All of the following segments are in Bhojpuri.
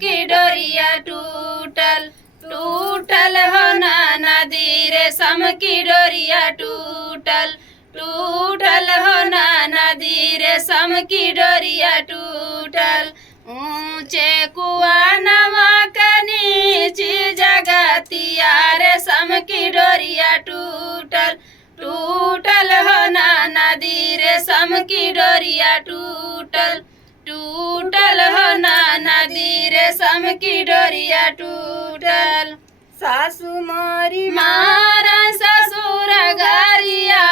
की डोरिया टूटल टूटल हो ना नदी रेशम की डोरिया टूटल टूटल हो ना नदी रेशम की डोरिया टूटल ऊंचे कुआं नमक नीची जगतिया रेशम की डोरिया टूटल टूटल हो ना नदी रेशम की डोरिया टूटल टूटल हो ना नदी रेशम की डोरिया टूटल सासू मोरी मारा ससुर गरिया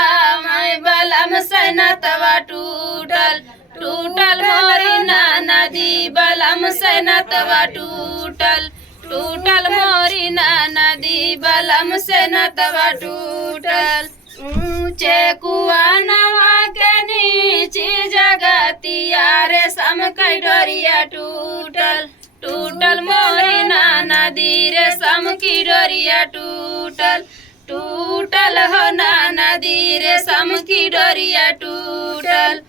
मैं बलम से नतवा टूटल टूटल मोरी ना नदी बलम से नतवा टूटल टूटल मोरी ना नदी बलम से नतवा टूटल ऊंचे कुआं नवा के नीचे जगतिया रेशम की डोरिया टूटल टूटल मोरी ना नदी रेशम की डोरिया टूटल टूटल हो ना नदी रेशम की डोरिया टूटल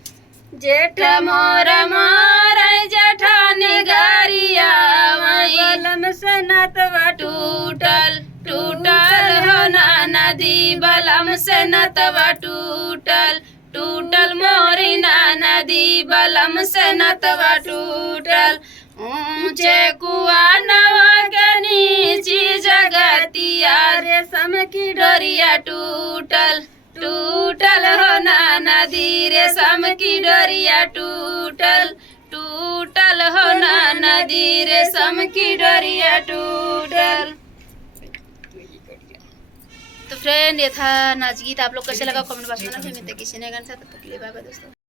जेठ मोर मार जेठानी गरिया बलम से नतवा टूटल टूटल हो ना नदी बलम से नतवा टूटल टूटल मोरी ना नदी बलम से नतवा टूटल ऊंचे कुआं नवा के नीची जगतिया रेशम की डोरिया टूटल टूटल हो ना नदी रेशम की डोरिया टूटल टूटल हो ना नदी रेशम की डोरिया टूटल। तो फ्रेंड ये था नाच गीत, आप लोग कैसे लगा कमेंट बॉक्स में ना, फिर मिलते किसी नए गाने के साथ, तब तक के लिए बाय बाय दोस्तों।